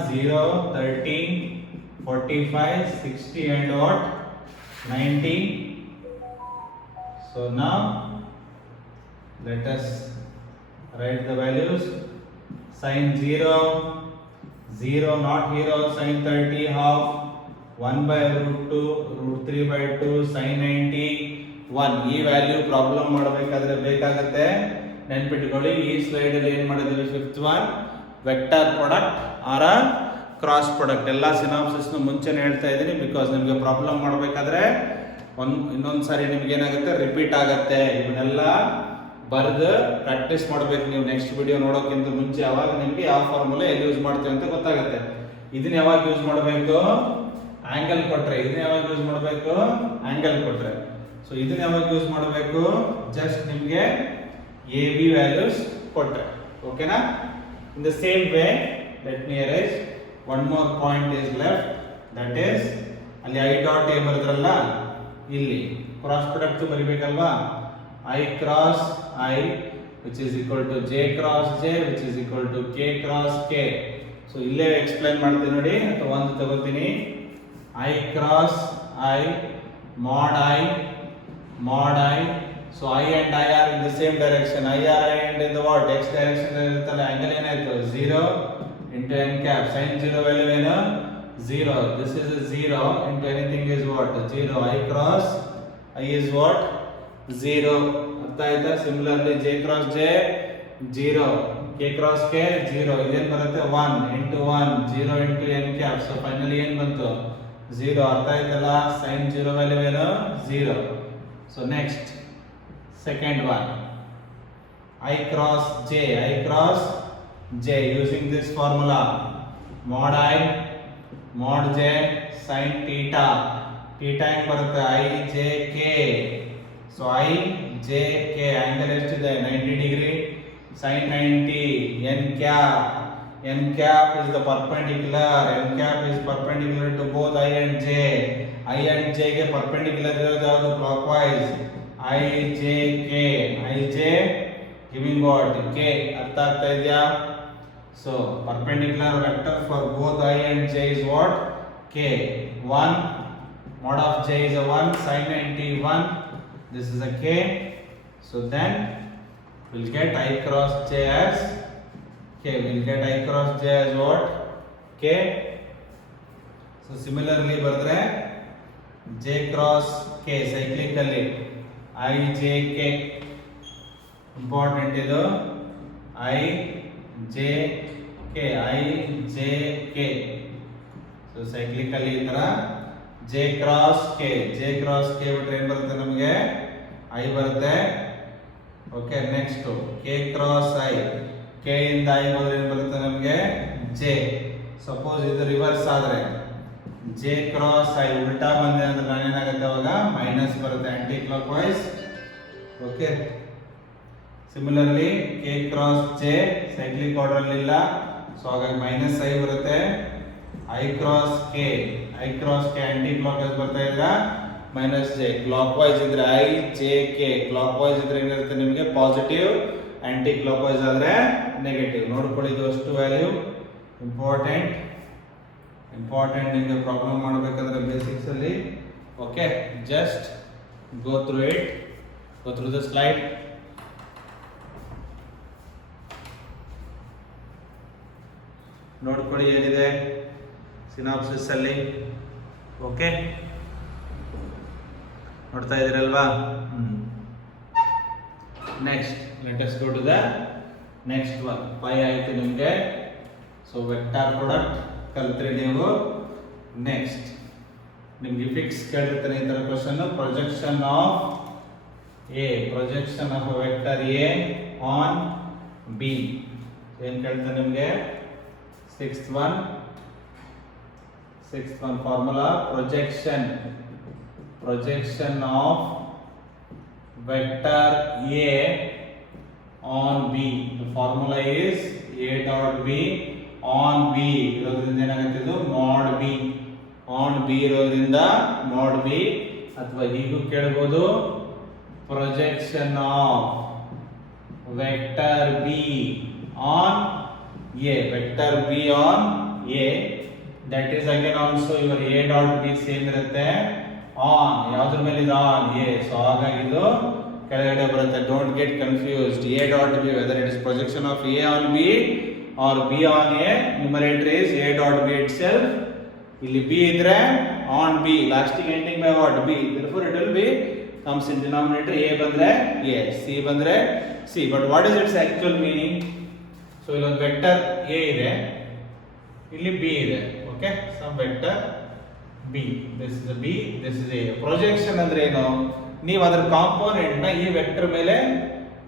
0, 30, 45, 60 and what, 90. So now let us write the values. Sin 0 not hero, sin 30 half, 1 by root 2, root 3 by 2, sin 90 1. ಈ value problem ಮಾಡಬೇಕಾದ್ರೆ ಬೇಕಾಗುತ್ತೆ, ನೆನ್ಪಿಟ್ಕೊಳ್ಳಿ. ಈ slide ಅಲ್ಲಿ ಏನ್ ಮಾಡಿದ್ವಿ, fifth one vector product or cross product. ಎಲ್ಲ synopsis ಮುಂಚೆನೆ ಹೇಳ್ತಾ ಇದ್ದೀನಿ, ಬಿಕಾಸ್ ನಿಮಗೆ ಪ್ರಾಬ್ಲಮ್ ಮಾಡಬೇಕಾದ್ರೆ ಇನ್ನೊಂದು ಸಾರಿ ನಿಮ್ಗೆ ಏನಾಗುತ್ತೆ, ರಿಪೀಟ್ ಆಗುತ್ತೆ. ಇವನ್ನೆಲ್ಲ ಬರೆದು ಪ್ರಾಕ್ಟೀಸ್ ಮಾಡಬೇಕು ನೀವು ನೆಕ್ಸ್ಟ್ ವಿಡಿಯೋ ನೋಡೋಕ್ಕಿಂತ ಮುಂಚೆ. ಅವಾಗ ನಿಮಗೆ ಯಾವ ಫಾರ್ಮುಲಾ ಎಲ್ಲಿ ಯೂಸ್ ಮಾಡ್ತೀವಿ ಅಂತ ಗೊತ್ತಾಗುತ್ತೆ. ಇದನ್ನ ಯಾವಾಗ ಯೂಸ್ ಮಾಡಬೇಕು, ಆಂಗಲ್ ಕೊಟ್ರೆ. ಇದನ್ನ ಯಾವಾಗ ಯೂಸ್ ಮಾಡಬೇಕು, ಆಂಗಲ್ ಕೊಟ್ರೆ. ಸೊ ಇದನ್ನ ಯಾವಾಗ ಯೂಸ್ ಮಾಡಬೇಕು, ಜಸ್ಟ್ ನಿಮಗೆ ಎ ಬಿ ವ್ಯಾಲ್ಯೂಸ್ ಕೊಟ್ರೆ. ಓಕೆನಾ? In the same way let me arrange one more point is left, that is ಅಲ್ಲಿ ಐ ಡಾಟ್ ಎ ಬರೆದ್ರಲ್ಲ, ಇಲ್ಲಿ ಕ್ರಾಸ್ ಪ್ರಾಡಕ್ಟ್ ಬರಿಬೇಕಲ್ವಾ. I cross I which is equal to J cross J which is equal to K cross K. So ಇಲ್ಲೇ explain ಮಾಡ್ತೀನಿ ನೋಡಿ, ಅಥವಾ ಒಂದು ತಗೋತೀನಿ. I cross I mod I mod I. So I and I are in the same direction. I and in the what? X direction ಇರುತ್ತಲ್ಲ, angle ಏನಾಯ್ತು 0 into n cap. sin 0 value ಏನು 0. This is a 0 into anything is what? 0. I cross I is what? 0. ಅರ್ಥ ಆಯ್ತಾ? Similarly J cross J 0, K cross K 0. ಇದೇನು ಬರುತ್ತೆ 1 into 1 0 into n cap. So finally ಏನು ಬಂತು 0. ಅರ್ಥ ಆಯ್ತಲ್ಲ? sin 0 value ಏನು 0. So next second one, I cross J using this formula, mod I mod J sin theta. theta ಏನು ಬರುತ್ತೆ I J K. So I J K angle ಎಷ್ಟಿದೆ 90 degree, sin 90. n cap is the perpendicular. n cap is perpendicular to both I and J. I and J ಗೆ perpendicular ಇರೋದು ಯಾವುದು? clockwise. I J K. I J giving what? K. ಅರ್ಥ ಆಗ್ತಾ ಇದೆಯಾ? So perpendicular vector for both I and J is what? K. 1 mod of J is a 1, sin 90 1. This is a K. So then we'll get I cross J as K. We'll get I cross J as what? K. So similarly ಬರೆದ್ರೆ J cross K cyclically I J K. Important ಇದು I J K. I J K. So cyclically ಈ ತರ J cross K ಬಿಟ್ರೆ ಏನು ಬರುತ್ತೆ ನಮಗೆ? I ಬರುತ್ತೆ. Okay, next K cross I. K ಇಂದ I ಹೋದ್ರೆ ಏನು ಬರುತ್ತೆ ನಮಗೆ? J. ಸಪೋಸ್ ಇದು ರಿವರ್ಸ್ ಆದ್ರೆ J cross I ಉಲ್ಟಾ ಬಂದೆ ಅಂದ್ರೆ ನಾನೇನಾಗುತ್ತೆ ಅವಾಗ ಮೈನಸ್ ಬರುತ್ತೆ, anticlockwise. Okay, similarly K cross J cyclic order ಇಲ್ಲ, ಸೊ ಹಾಗಾಗಿ ಮೈನಸ್ I ಬರುತ್ತೆ. I cross K anticlockwise ಬರ್ತಾ ಇದ್ರ ಮೈನಸ್ J. ಕ್ಲಾಕ್ ವೈಸ್ ಇದ್ರೆ I J K. Clockwise ಇದ್ರೆ ಏನಿರುತ್ತೆ ನಿಮಗೆ ಪಾಸಿಟಿವ್, ಆಂಟಿ ಕ್ಲಾಕ್ ವೈಸ್ ಆದ್ರೆ ನೆಗೆಟಿವ್. ನೋಡ್ಕೊಳ್ಳಿ, ಇದು ಅಷ್ಟು ವ್ಯಾಲ್ಯೂ ಇಂಪಾರ್ಟೆಂಟ್ ನಿಮಗೆ ಪ್ರಾಬ್ಲಮ್ ಮಾಡಬೇಕಾದ್ರೆ ಬೇಸಿಕ್ಸ್ ಅಲ್ಲಿ. Okay, just go through the slide. ನೋಡ್ಕೊಳ್ಳಿ ಏನಿದೆ ಸಿನಾಪ್ಸಿಸ್ ಅಲ್ಲಿ. ಓಕೆ, ನೋಡ್ತಾ ಇದ್ದೀರಲ್ವಾ? Next let us go to the next one. 5 ಆಯ್ತು ನಿಮಗೆ. ಸೊ ವೆಕ್ಟಾರ್ ಪ್ರಾಡಕ್ಟ್ ಕಲ್ತ್ರಿ ನೀವು. ನೆಕ್ಸ್ಟ್ ನಿಮ್ಗೆ ಫಿಕ್ಸ್ ಕೇಳಿರ್ತಾನೆ ಈ ತರ question. Projection of vector A on B ಏನ್ ಕೇಳ್ತಾನೆ ನಿಮ್ಗೆ? Sixth one formula. Projection of vector A on B. The formula is a dot b on b. ಇರೋದ್ರಿಂದ ಏನಾಗುತ್ತೆ ಇದು mod b. on b ಇರೋದ್ರಿಂದ mod b, ಅಥವಾ ಹೀಗೂ ಕೇಳಬಹುದು projection of vector b on a. Vector b on a, that is again also your a dot b same ಇರುತ್ತೆ. on ಯಾವ್ದ್ರ ಮೇಲೆ ಇದೆ? on a. ಸೊ ಹಾಗಾಗಿ ಇದು ಕೆಳಗಡೆ ಬರುತ್ತೆ. Don't get confused. a dot b whether it is projection of a on b or b on a, numerator is a dot b itself. ಇಲ್ಲಿ b ಇದ್ರೆ on b, lasting ending by what? b. therefore it will be comes in denominator. a ಬಂದ್ರೆ a, c ಬಂದ್ರೆ c. but what is its actual meaning? so ಇಲ್ಲೊಂದು vector a ಇದೆ, ಇಲ್ಲಿ b ಇದೆ. Okay, some vector b. this is a b, this is a. Projection ಅಂದ್ರೆ ಏನು? ನೀವು ಅದರ ಕಾಂಪೋನೆಂಟ್ ನ ಈ ವೆಕ್ಟರ್ ಮೇಲೆ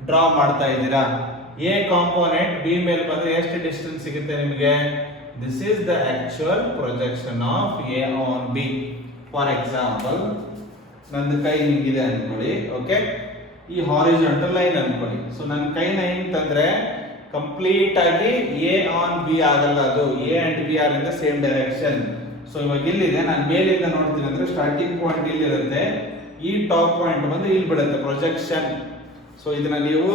ಡ್ರಾ ಮಾಡ್ತಾ ಇದ್ದೀರಾ. ಎ ಕಾಂಪೋನೆಂಟ್ ಬಿ ಮೇಲೆ ಬಂದ್ರೆ ಎಷ್ಟು ಡಿಸ್ಟೆನ್ಸ್ ಸಿಗುತ್ತೆ ನಿಮಗೆ? This is the actual projection of A on B. For example, ನಂದು ಕೈ ಹಿಂಗಿದೆ ಅನ್ಕೊಳ್ಳಿ. ಓಕೆ, ಈ ಹಾರಿಜಾಂಟಲ್ ಲೈನ್ ಅನ್ಕೊಳ್ಳಿ. ಸೊ ನನ್ನ ಕೈನ ಹಿಂಗ್ ತಂದ್ರೆ ಕಂಪ್ಲೀಟ್ ಆಗಿ ಎ ಆನ್ ಬಿ ಆಗಲ್ಲ. ಅದು A and B are in the same direction. So ಇವಾಗ ಇಲ್ಲಿದೆ, ನಾನು ಮೇಲಿಂದ ನೋಡ್ತೀನಿ ಅಂದ್ರೆ ಸ್ಟಾರ್ಟಿಂಗ್ ಪಾಯಿಂಟ್ ಇಲ್ಲಿರುತ್ತೆ, ಈ ಟಾಪ್ ಪಾಯಿಂಟ್ ಬಂದು ಇಲ್ಲಿ ಬಿಡುತ್ತೆ ಪ್ರೊಜೆಕ್ಷನ್. ಸೊ ಇದನ್ನ ನೀವು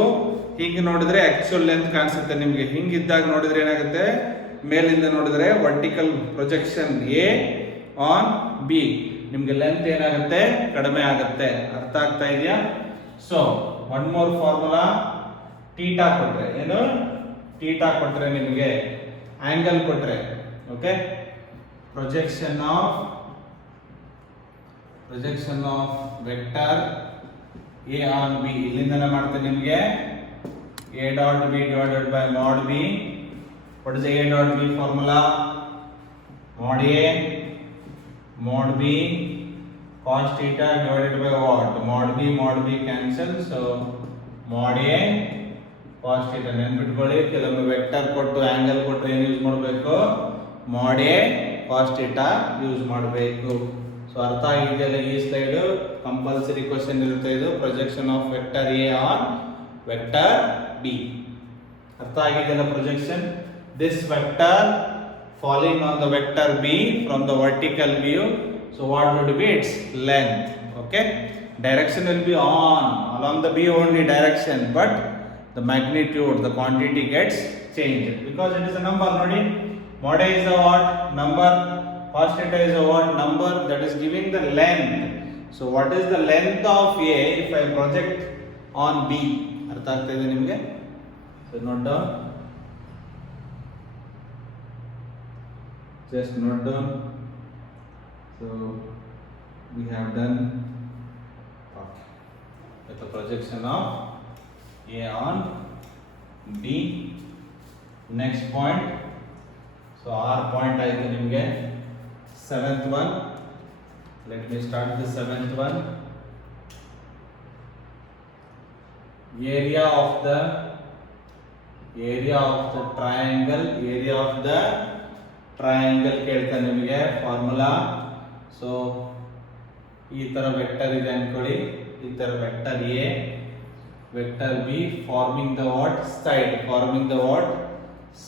ಹೀಗೆ ನೋಡಿದ್ರೆ ಆಕ್ಚುಯಲ್ ಲೆಂತ್ ಕಾಣಿಸುತ್ತೆ ನಿಮಗೆ. ಹಿಂಗಿದ್ದಾಗ ನೋಡಿದ್ರೆ ಏನಾಗುತ್ತೆ? ಮೇಲಿಂದ ನೋಡಿದ್ರೆ vertical projection A on B, ನಿಮ್ಗೆ ಲೆಂತ್ ಏನಾಗುತ್ತೆ, ಕಡಿಮೆ ಆಗುತ್ತೆ. ಅರ್ಥ ಆಗ್ತಾ ಇದೆಯಾ? So one more formula, theta ಕೊಟ್ರೆ ಏನು, ಟೀಟಾ ಕೊಟ್ರೆ ನಿಮಗೆ ಆಂಗಲ್ ಕೊಟ್ರೆ, okay, projection of vector A on B, ಇಲ್ಲಿಂದನೇ ಮಾಡ್ತೇನೆ ನಿಮಗೆ A dot B divided by mod B. What is A dot B formula? mod A mod B cos theta divided by what? Mod B cancel, so mod A cos theta. ನೆನ್ಪಿಟ್ಕೊಳ್ಳಿ, ಕೆಲವೊಮ್ಮೆ vector ಕೊಟ್ಟು angle ಕೊಟ್ಟು ಏನು use ಮಾಡಬೇಕು, mod A cos theta use ಮಾಡಬೇಕು. So ಅರ್ಥ ಆಗಿದೆಯಲ್ಲ ಈ ಸ್ಲೈಡ್? ಕಂಪಲ್ಸರಿ ಕ್ವಶನ್ ಇರುತ್ತೆ ಇದು, projection of vector A on vector B. ಅರ್ಥ ಆಗಿದೆಯಲ್ಲ projection? This vector falling on the vector B from the vertical view, so what would be its length? Okay, direction will be on along the B only direction, but the magnitude, the quantity gets changed because it is a number. Nodi, mod A is a what number, cos theta is a what number, that is giving the length. So what is the length of A if I project on B? ಅರ್ಥ ಆಗ್ತಾ ಇದೆ ನಿಮಗೆ? So note down, just note down. So we have done with the projection of A on B. Next point, so our point I think nimge seventh one. Let me start the seventh one. Area of the triangle ಕೇಳ್ತಾನೆ ನಿಮಗೆ formula. So ಈ ತರ vector ಇದೆ ಅನ್ಕೊಳ್ಳಿ, ಈ ತರ vector A, vector B, farming the what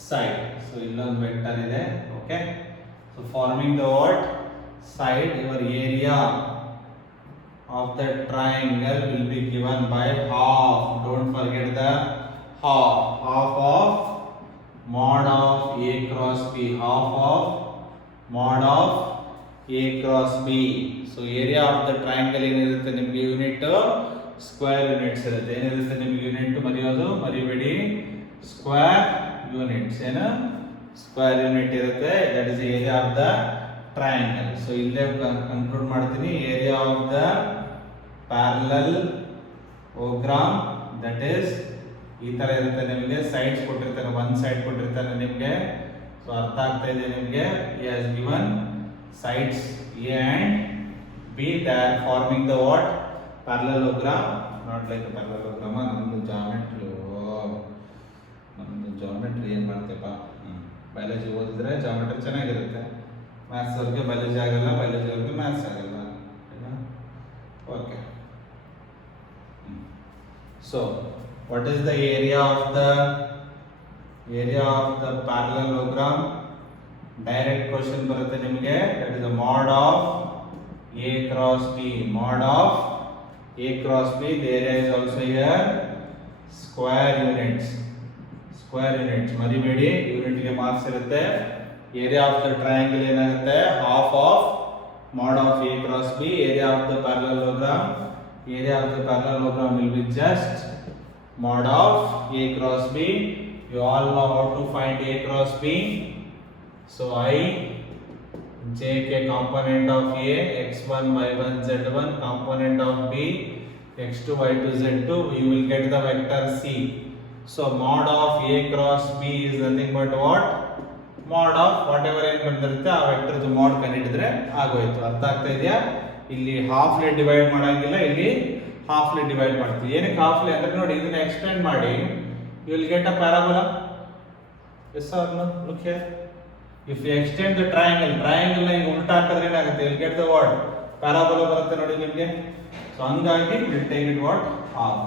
side. So ಇಲ್ಲೊಂದು vector ಇದೆ, okay. So farming the what side, your area of the triangle will be given by half. Don't forget the half of mod of A cross B, half of mod of A cross B. So area of the triangle ಏನಿರುತ್ತೆ ನಿಮಗೆ unit square units ಇರುತ್ತೆ. ಏನಿರುತ್ತೆ ನಿಮಗೆ unit ಮರಿಬೇಡಿ, square units. ಏನು square unit ಇರುತ್ತೆ, that is area of the triangle. So ಇಲ್ಲೇ conclude ಮಾಡ್ತೀನಿ, area of the parallelogram that is ಈ ತರ ಇರುತ್ತೆ ನಿಮಗೆ. ಸೈಡ್ಸ್ ಕೊಟ್ಟಿರ್ತಾನೆ, ಒನ್ ಸೈಡ್ ಕೊಟ್ಟಿರ್ತಾನೆ ನಿಮಗೆ. ಸೊ ಅರ್ಥ ಆಗ್ತಾ ಇದೆ ನಿಮಗೆ? he has given sides A and B, they are forming the what parallelogram, not like a parallelogram. ನಮ್ದು ಜಾಮೆಟ್ರಿ ಏನು ಮಾಡ್ತೇಪ್ಪ, ಬಯಾಲಜಿ ಓದಿದ್ರೆ ಜಾಮೆಟ್ರಿ ಚೆನ್ನಾಗಿರುತ್ತೆ. ಮ್ಯಾಥ್ಸ್ ಅವ್ರಿಗೆ ಬಯಾಲಜಿ ಆಗಲ್ಲ, ಬಯಾಲಜಿ ಅವ್ರಿಗೆ ಮ್ಯಾಥ್ಸ್ ಆಗಲ್ಲ. Okay, so what is the area of the parallelogram? Direct question ಬರುತ್ತೆ ನಿಮಗೆ, that is the mod of A cross B. Mod of A cross B, the area is also here square units. ಮರಿಬೇಡಿ, unit ಗೆ marks ಇರುತ್ತೆ. Area of the triangle ಏನಾಗುತ್ತೆ, half of mod of A cross B. area of the parallelogram will be just mod of A cross B. You all know how to find A cross B. So I jk component of A, x1 y1 z1, component of B, x2 y2 z2, you will get the vector C. So mod of A cross B is nothing but what? Mod of whatever ಏನು ಬಂದಿರುತ್ತೆ ಆ ವೆಕ್ಟರ್ದು mod ಕಂಡುಹಿಡಿದ್ರೆ ಆಗೋಯ್ತು. ಅರ್ಥ ಆಗ್ತಾ ಇದೆಯಾ? ಇಲ್ಲಿ ಹಾಫ್ಲಿ divide ಮಾಡಂಗಿಲ್ಲ, ಇಲ್ಲಿ ಹಾಫ್ಲಿ ಡಿವೈಡ್ ಮಾಡ್ತೀವಿ. ಏನಕ್ಕೆ ಹಾಫ್ಲಿ ಅಂದ್ರೆ ನೋಡಿ, ಇದನ್ನ ಎಕ್ಸ್ಟೆಂಡ್ ಮಾಡಿ you will get a parabola. Yes or no? Look here. If you extend the triangle ನ ಈಗ ಉಲ್ಟಾ ಹಾಕಿದ್ರೆ ಏನಾಗುತ್ತೆ, you will get the what? Parabola ಬರುತ್ತೆ ನೋಡಿ ನಿಮಗೆ. ಸೊ ಹಂಗಾಗಿ we will take it what? Half.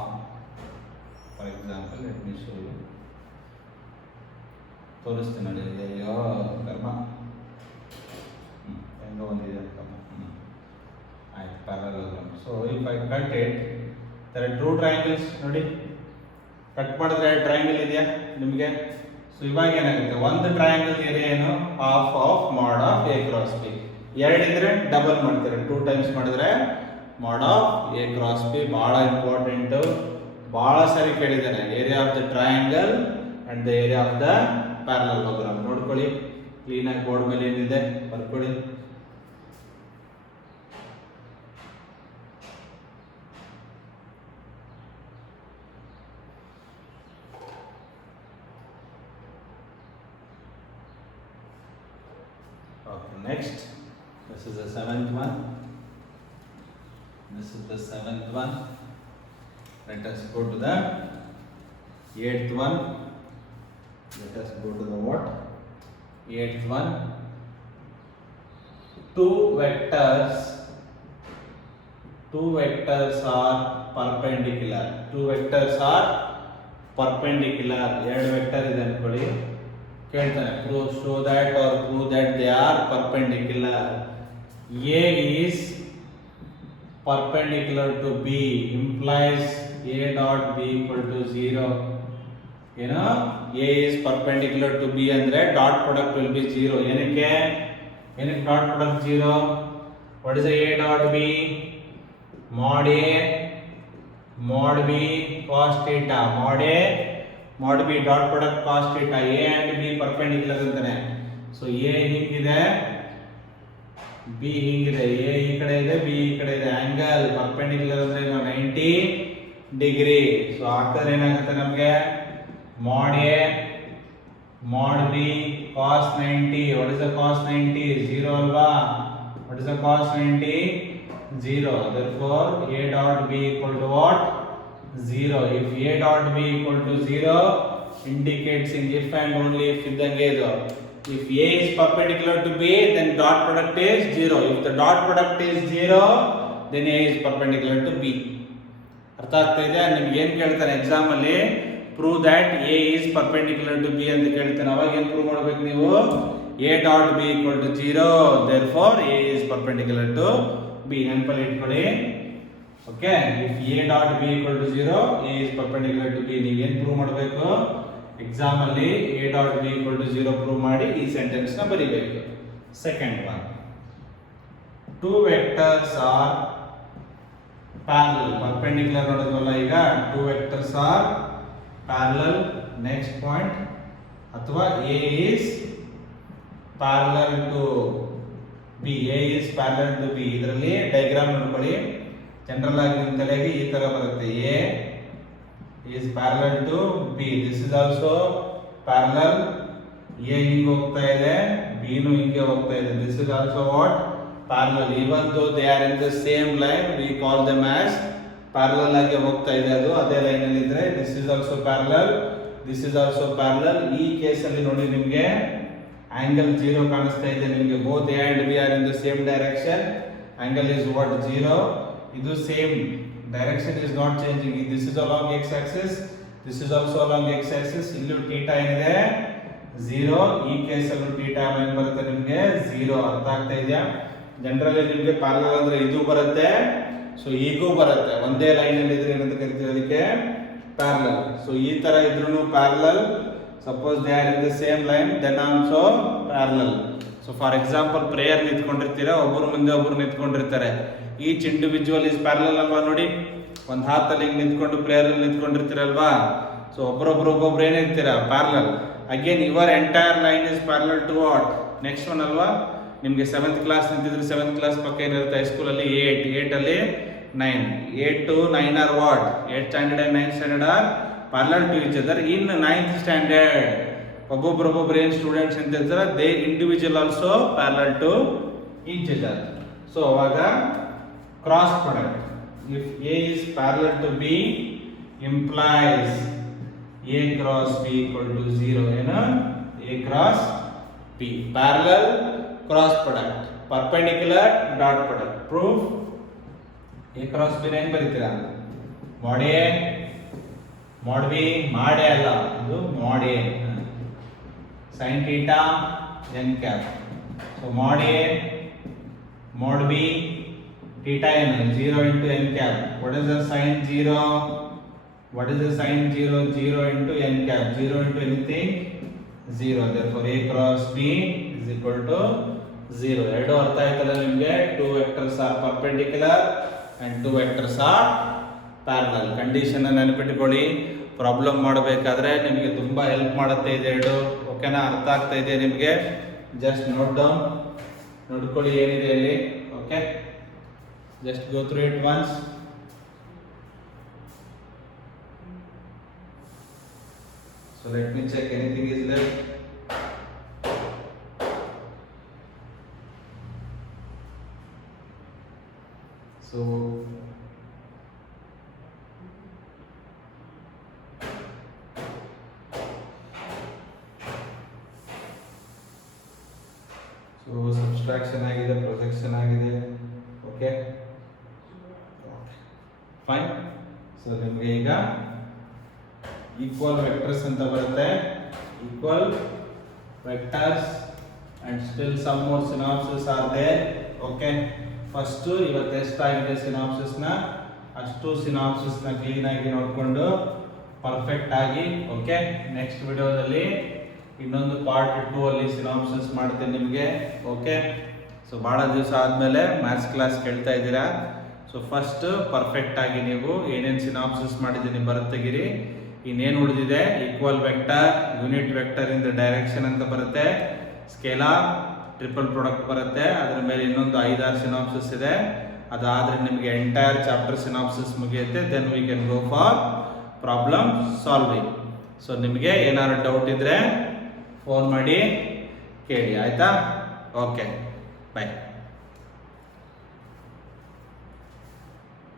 For example, let me show you. ತೋರಿಸ್ತೀನಿ ನೋಡಿ. ಅಯ್ಯೋ ಕರ್ಮ, ಹೆಂಗೋ ಒಂದಿದೆ ಆಯ್ತು, parallelogram. So if I cut it, there are two triangles ನೋಡಿ. ಕಟ್ ಮಾಡಿದ್ರೆ ಟ್ರಯಾಂಗಲ್ ಇದೆಯಾ ನಿಮಗೆ? ಸೊ ಇವಾಗ ಏನಾಗುತ್ತೆ, ಒಂದು ಟ್ರಯಾಂಗಲ್ ಏರಿಯಾ ಏನು, half of mod of A cross B. ಎರಡಿದ್ರೆ ಡಬಲ್ ಮಾಡ್ತಾರೆ, 2 ಟೈಮ್ಸ್ ಮಾಡಿದ್ರೆ mod of A cross B. ಬಹಳ ಇಂಪಾರ್ಟೆಂಟ್, ಬಹಳ ಸರಿ ಕೇಳಿದ್ದಾನೆ. Area of the triangle and the area of the parallelogram ನೋಡ್ಕೊಳ್ಳಿ, ಕ್ಲೀನ್ ಆಗಿ ಬೋರ್ಡ್ ಮೇಲೆ ಏನಿದೆ ಬರ್ಕೊಳ್ಳಿ. Okay, next, this is the 7th one. This is the 7th one. Let us go to the 8th one. Let us go to the what? 8th one. Two vectors are perpendicular. Two vectors are perpendicular. ಎರಡು vector ಇದೆ ಅನ್ಕೊಳ್ಳಿ, ಕೇಳ್ತಾನೆ show that or prove that they are perpendicular. A is perpendicular to B implies A dot B equal to 0. You know, A is perpendicular to B andre dot product will be 0. ಏನಕ್ಕೆ dot product 0? What is the A dot B? Mod A mod B cos theta. Mod B dot product cos theta. A and B perpendicular ಅಂತಾನೆ. So A ಹೀಗಿದೆ, B ಹೀಗಿದೆ. A ಈ ಕಡೆ ಇದೆ, B ಈ ಕಡೆ ಇದೆ. ಆಂಗಲ್ perpendicular ಅಂದ್ರೆ 90 ಡಿಗ್ರಿ. ಸೊ ಹಾಕಿದ್ರೆ ಏನಾಗುತ್ತೆ ನಮಗೆ, mod A mod B cos 90. What is the cos 90? 0 ಅಲ್ವಾ? What is the cos 90? 0. Therefore A dot B equal to what? 0. If A dot B equal to 0 indicates in if and only if ಇದ್ದಂಗೆ ಇದು. If A is perpendicular to B, then dot product is 0. If the dot product is 0, then A is perpendicular to B. ಅರ್ಥ ಆಗ್ತಾ ಇದೆ? ನಿಮ್ಗೆ ಏನು ಕೇಳ್ತಾನೆ exam ಅಲ್ಲಿ, prove that A is perpendicular to B ಅಂತ ಕೇಳ್ತಾನೆ. ಅವಾಗ ಏನು ಪ್ರೂವ್ ಮಾಡಬೇಕು ನೀವು, A dot B equal to 0, therefore A is perpendicular to B. ನೆನಪಲ್ಲಿ ಇಟ್ಕೊಳ್ಳಿ. Okay, if A dot B equal to 0, A is perpendicular to B. ನೀವು ಏನು ಪ್ರೂವ್ ಮಾಡಬೇಕು ಎಕ್ಸಾಮ್ ಅಲ್ಲಿ, A dot B equal to 0 prove ಮಾಡಿ ಈ sentence ನ ಬರೀಬೇಕು. Second one, two vectors are parallel. perpendicular ನೋಡಿದ್ವಲ್ಲ ಈಗ, two vectors are parallel. next point, ಅಥವಾ A is parallel to B. A is parallel to B. ಇದರಲ್ಲಿ diagram ನೋಡ್ಕೊಳ್ಳಿ. General ಆಗಿ ನಿಮ್ಮ ತಲೆಗೆ ಈ ತರ ಬರುತ್ತೆ, A is parallel to B. this is also parallel. A ಹಿಂಗೆ ಹೋಗ್ತಾ ಇದೆ, B ನು ಹಿಂಗೆ ಹೋಗ್ತಾ ಇದೆ. this is also what? parallel. even though they are in the same line, we call them as parallel. ಆಗಿ ಹೋಗ್ತಾ ಇದೆ, ಅದು ಅದೇ ಲೈನ್ ಅಲ್ಲಿ ಇದ್ರೆ this is also parallel, this is also parallel. ಈ ಕೇಸ್ ಅಲ್ಲಿ ನೋಡಿ ನಿಮಗೆ angle 0 ಕಾಣಿಸ್ತಾ ಇದೆ ನಿಮಗೆ. both A and B are in the same direction. angle is what? 0. ಇದು same direction is not changing. this is along x axis, this is also along x axis. ಇಲ್ಲೂ θ ಏನಿದೆ 0. ಈ ಕೇಸ್ ಅಲ್ಲೂ θ ಏನು ಬರುತ್ತೆ ನಿಮಗೆ 0. ಅರ್ಥ ಆಗ್ತಾ ಇದೆಯಾ? ಜನರಲಿ ನಿಮಗೆ ಪ್ಯಾರಲಲ್ ಅಂದ್ರೆ ಇದು ಬರುತ್ತೆ, ಸೊ ಈಗೂ ಬರುತ್ತೆ. ಒಂದೇ ಲೈನ್ ಅಲ್ಲಿ ಇದ್ರೆ ಏನಂತ ಕರಿತೀವಿ ಅದಕ್ಕೆ, ಪ್ಯಾರಲಲ್. ಸೊ ಈ ತರ ಇದ್ರೂ parallel. Suppose they are in the same line, then also parallel. So for example prayer ನಿಂತ್ಕೊಂಡಿರ್ತೀರಾ, ಒಬ್ಬರು ಮುಂದೆ ಒಬ್ಬರು ನಿಂತ್ಕೊಂಡಿರ್ತಾರೆ. ಈಚ್ ಇಂಡಿವಿಜುವಲ್ ಇಸ್ ಪ್ಯಾರಲಲ್ ಅಲ್ವಾ? ನೋಡಿ, ಒಂದು ಹಾತಲ್ಲಿ ಹಿಂಗೆ ನಿಂತ್ಕೊಂಡು ಪ್ರೇಯರ್ ಅಲ್ಲಿ ನಿಂತ್ಕೊಂಡಿರ್ತೀರಲ್ವಾ? ಸೊ ಒಬ್ಬೊಬ್ರು ಏನಿರ್ತೀರಾ parallel. Again your entire line is parallel to what? Next one ಅಲ್ವಾ? ನಿಮಗೆ 7th ಕ್ಲಾಸ್ ನಿಂತಿದ್ರೆ 7th ಕ್ಲಾಸ್ ಪಕ್ಕ ಏನಿರುತ್ತೆ ಹೈಸ್ಕೂಲಲ್ಲಿ 8 ಅಲ್ಲಿ 9. 8 to 9 are what? 8th standard and 9th standard are parallel to each other. in 9th standard ಒಬ್ಬೊಬ್ರು ಏನು students ನಿಂತಿರ್ತಾರೆ, they individual also parallel to each other. So ಅವಾಗ cross product, if A is parallel to B implies A cross B equal to 0. ಏನು? A cross B. parallel, cross product, perpendicular, dot product. proof A cross B ಏನು ಬರೀತೀರಾ? mod A mod B, mod A ಅಲ್ಲ, ಇದು mod A sin theta n cap. so mod A mod B, theta n 0 into n cap. what is the sin 0? what is the sin 0? 0 into n cap. 0 into anything 0. Therefore A cross B is equal to 0. ಎರಡು ಅರ್ಥ ಆಯ್ತಲ್ಲ ನಿಮಗೆ? 2 vectors are perpendicular and 2 vectors are parallel. Condition ನೆನಪಿಟ್ಕೊಳ್ಳಿ. Problem ಮಾಡಬೇಕಾದ್ರೆ ನಿಮಗೆ ತುಂಬಾ help ಮಾಡುತ್ತೆ ಇದೆರಡು. ಓಕೆನಾ? ಅರ್ಥ ಆಗ್ತಾ ಇದೆ ನಿಮಗೆ? ಜಸ್ಟ್ ನೋಟ್ ಡೌನ್, ನೋಡ್ಕೊಳ್ಳಿ ಏನಿದೆ ಇಲ್ಲಿ. Okay, just go through it once. So let me check anything is left. So subtraction ಆಗಿದೆ, ಪ್ರೊಜೆಕ್ಷನ್ ಆಗಿದೆ. Okay, fine. ಸೊ ನಿಮಗೆ ಈಗ ಈಕ್ವಲ್ ವೆಕ್ಟರ್ಸ್ ಅಂತ ಬರುತ್ತೆ. Equal vectors and still some more synopsis are there. Okay, first ಇವತ್ತು ಎಷ್ಟಾಗಿದೆ synopsis ನ ಅಷ್ಟು ಸಿನಾಪ್ಸಿಸ್ ನ ಕ್ಲೀನ್ ಆಗಿ ನೋಡಿಕೊಂಡು ಪರ್ಫೆಕ್ಟ್ ಆಗಿ. ಓಕೆ, ನೆಕ್ಸ್ಟ್ ವಿಡಿಯೋದಲ್ಲಿ ಇನ್ನೊಂದು ಪಾರ್ಟ್ 2 ಅಲ್ಲಿ ಸಿನಾಪ್ಸಿಸ್ ಮಾಡ್ತೀನಿ ನಿಮಗೆ. ಓಕೆ, ಸೊ ಭಾಳ ದಿವಸ ಆದಮೇಲೆ ಮ್ಯಾಥ್ಸ್ ಕ್ಲಾಸ್ ಕೇಳ್ತಾ ಇದ್ದೀರಾ. ಸೊ ಫಸ್ಟ್ ಪರ್ಫೆಕ್ಟ್ ಆಗಿ ನೀವು ಏನೇನು ಸಿನಾಪ್ಸಿಸ್ ಮಾಡಿದ್ದೀನಿ ಬರುತ್ತೆಗಿರಿ. ಇನ್ನೇನು ಉಳಿದಿದೆ? Equal vector, unit vector in the direction ಅಂತ ಬರುತ್ತೆ, ಸ್ಕೇಲಾರ್, ಟ್ರಿಪಲ್ ಪ್ರಾಡಕ್ಟ್ ಬರುತ್ತೆ. ಅದರ ಮೇಲೆ ಇನ್ನೊಂದು 5-6 ಸಿನಾಪ್ಸಿಸ್ ಇದೆ. ಅದಾದರೆ ನಿಮಗೆ ಎಂಟೈರ್ ಚಾಪ್ಟರ್ ಸಿನಾಪ್ಸಿಸ್ ಮುಗಿಯುತ್ತೆ. Then we can go for problem solving. So ನಿಮಗೆ ಏನಾದ್ರು ಡೌಟ್ ಇದ್ದರೆ ಫೋನ್ ಮಾಡಿ ಕೇಳಿ, ಆಯಿತಾ? ಓಕೆ, ಬಾಯ್.